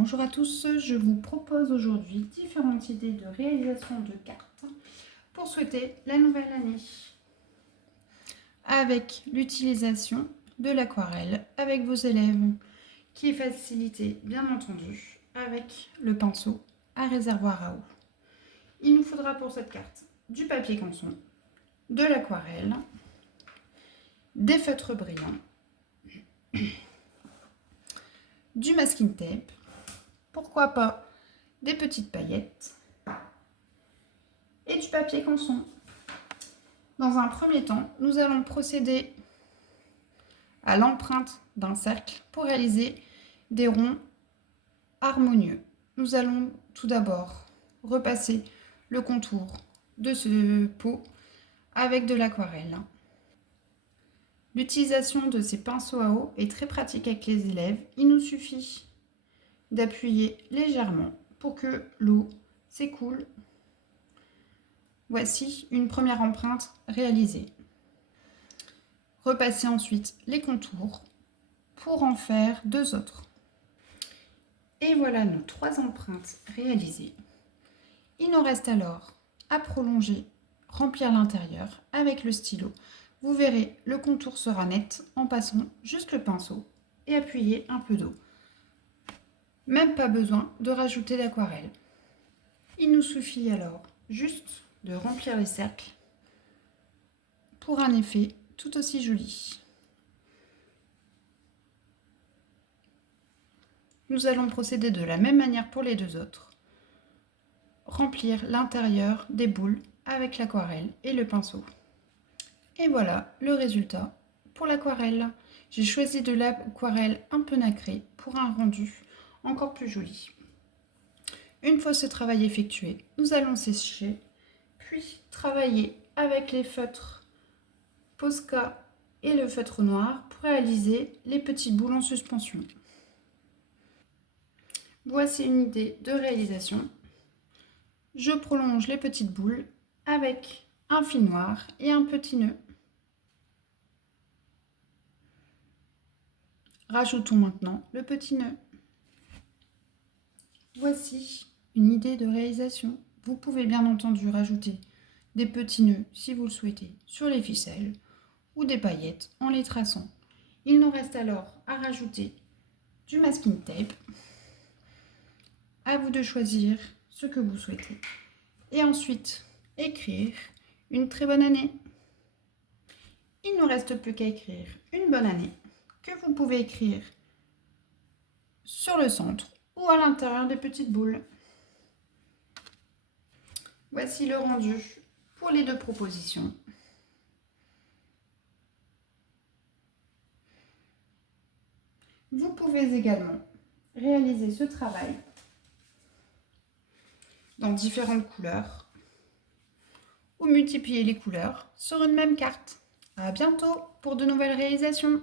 Bonjour à tous, je vous propose aujourd'hui différentes idées de réalisation de cartes pour souhaiter la nouvelle année. Avec l'utilisation de l'aquarelle avec vos élèves, qui est facilitée bien entendu avec le pinceau à réservoir à eau. Il nous faudra pour cette carte du papier canson, de l'aquarelle, des feutres brillants, du masking tape, pourquoi pas des petites paillettes et du papier canson. Dans un premier temps, nous allons procéder à l'empreinte d'un cercle pour réaliser des ronds harmonieux. Nous allons tout d'abord repasser le contour de ce pot avec de l'aquarelle. L'utilisation de ces pinceaux à eau est très pratique avec les élèves. Il nous suffit d'appuyer légèrement pour que l'eau s'écoule. Voici une première empreinte réalisée. Repassez ensuite les contours pour en faire deux autres. Et voilà nos trois empreintes réalisées. Il nous reste alors à prolonger, remplir l'intérieur avec le stylo. Vous verrez, le contour sera net en passant juste le pinceau et appuyer un peu d'eau. Même pas besoin de rajouter d'aquarelle. Il nous suffit alors juste de remplir les cercles pour un effet tout aussi joli. Nous allons procéder de la même manière pour les deux autres. Remplir l'intérieur des boules avec l'aquarelle et le pinceau. Et voilà le résultat pour l'aquarelle. J'ai choisi de l'aquarelle un peu nacrée pour un rendu encore plus joli. Une fois ce travail effectué, nous allons sécher, puis travailler avec les feutres Posca et le feutre noir pour réaliser les petites boules en suspension. Voici une idée de réalisation. Je prolonge les petites boules avec un fil noir et un petit nœud. Rajoutons maintenant le petit nœud. Voici une idée de réalisation. Vous pouvez bien entendu rajouter des petits nœuds si vous le souhaitez sur les ficelles ou des paillettes en les traçant. Il nous reste alors à rajouter du masking tape. À vous de choisir ce que vous souhaitez. Et ensuite, écrire une très bonne année. Il ne nous reste plus qu'à écrire une bonne année que vous pouvez écrire sur le centre ou à l'intérieur des petites boules. Voici le rendu pour les deux propositions. Vous pouvez également réaliser ce travail dans différentes couleurs ou multiplier les couleurs sur une même carte. À bientôt pour de nouvelles réalisations.